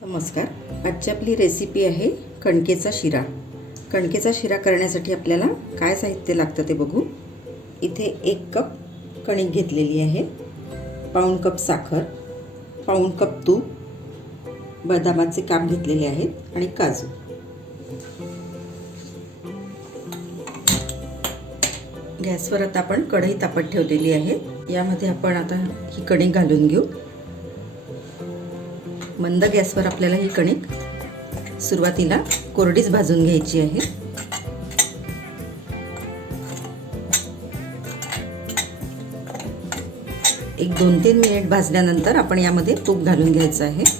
नमस्कार. आजची आपली रेसिपी आहे कणकेचा शिरा. कणकेचा शिरा करण्यासाठी आपल्याला काय साहित्य लागतं ते बघू. इथे 1 कप कणिक घेतलेली आहे, पाऊण कप साखर, पाऊण कप तूप, बदामाचे काप घेतलेले आहेत आणि काजू. गॅसवर आता आपण कढई तापत ठेवलेली आहे. यामध्ये आपण आता ही कणिक घालून घेऊ. मंद गॅसवर आपल्याला ही कणिक सुरुवातीला कोरडीच भाजून घ्यायची आहे. एक 2-3 मिनिट भाजल्यानंतर आपण यामध्ये तूप घालून घ्यायचं आहे.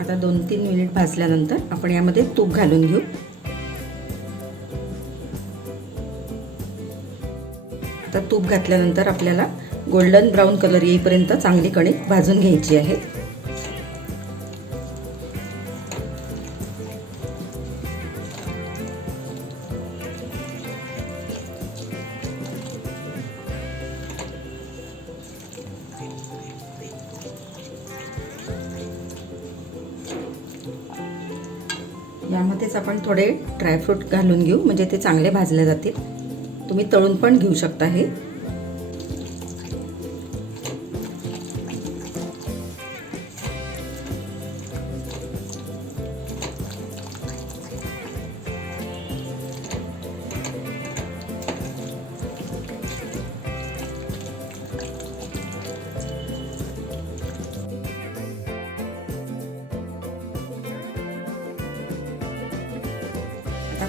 आता 2-3 मिनिट भाजल्यानंतर आपण यामध्ये तूप घालून घेऊ. आता तूप घातल्यानंतर आपल्याला गोल्डन ब्राऊन कलर येईपर्यंत चांगली कणिक भाजून घ्यायची आहे. यामध्येच आपण थोडे ड्रायफ्रूट घालून घेऊ, म्हणजे ते चांगले भाजले जातील. तुम्ही तळून पण घेऊ शकता हे.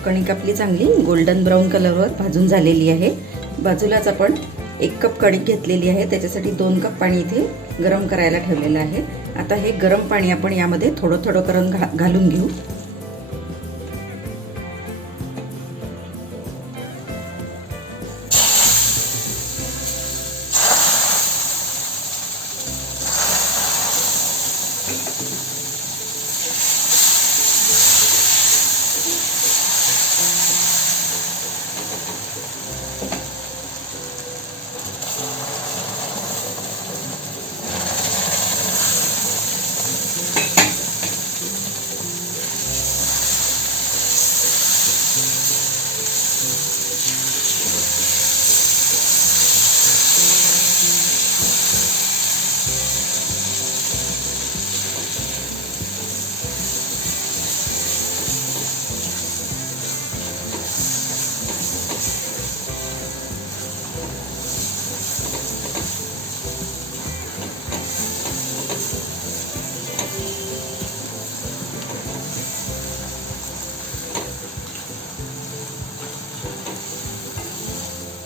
कणिक आपली चांगली गोल्डन ब्राऊन कलरवर भाजून झालेली आहे. बाजूलाच आपण 1 कप कणिक घेतलेली आहे, त्याच्यासाठी 2 कप पाणी इथे गरम करायला ठेवलेलं आहे. आता हे गरम पाणी आपण यामध्ये थोडं थोडं करून घालून घेऊ.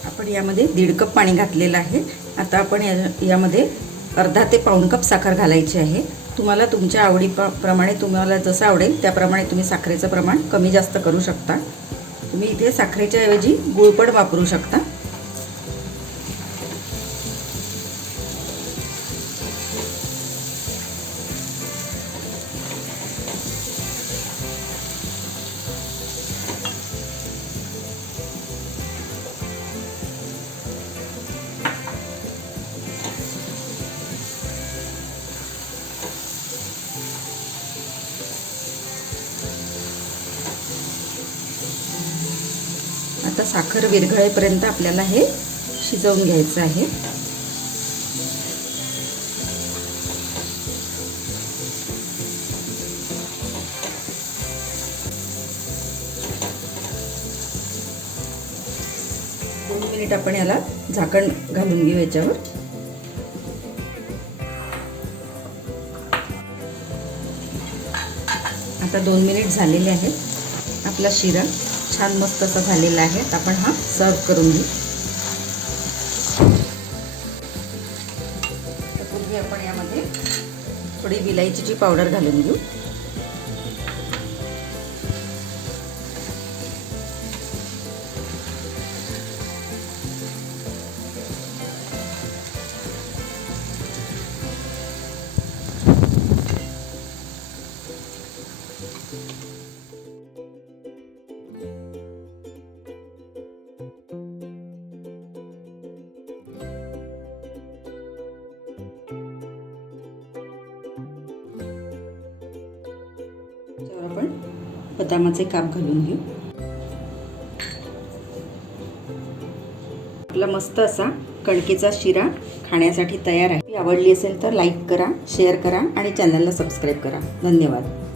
आपण यामध्ये 1.5 कप पाणी घातलेलं आहे. आता आपण यामध्ये अर्धा ते पाऊण कप साखर घालायची आहे. तुम्हाला तुमच्या आवडीप्रमाणे, तुम्हाला जसं आवडेल त्याप्रमाणे तुम्ही साखरेचं प्रमाण कमी जास्त करू शकता. तुम्ही इथे साखरेच्या ऐवजी गूळ पण वापरू शकता. आता साखर विरघळेपर्यंत आपल्याला हे शिजवून घ्यायचं आहे. दोन मिनिट आपण याला झाकण घालून घेऊ याच्यावर. आता 2 मिनिट झालेले आहेत. आपला शिरा छान मस्त असा झालेला आहे. आपण हा सर्व करून घेऊ. पूर्वी आपण यामध्ये थोडी विलायचीची पावडर घालून घेऊ. आपण बदामाचे काप घालून घेऊ. आपला मस्त असा कणकेचा शिरा खाण्यासाठी तयार आहे. आवडली असेल तर लाईक करा, शेअर करा आणि चॅनलला सबस्क्राईब करा. धन्यवाद.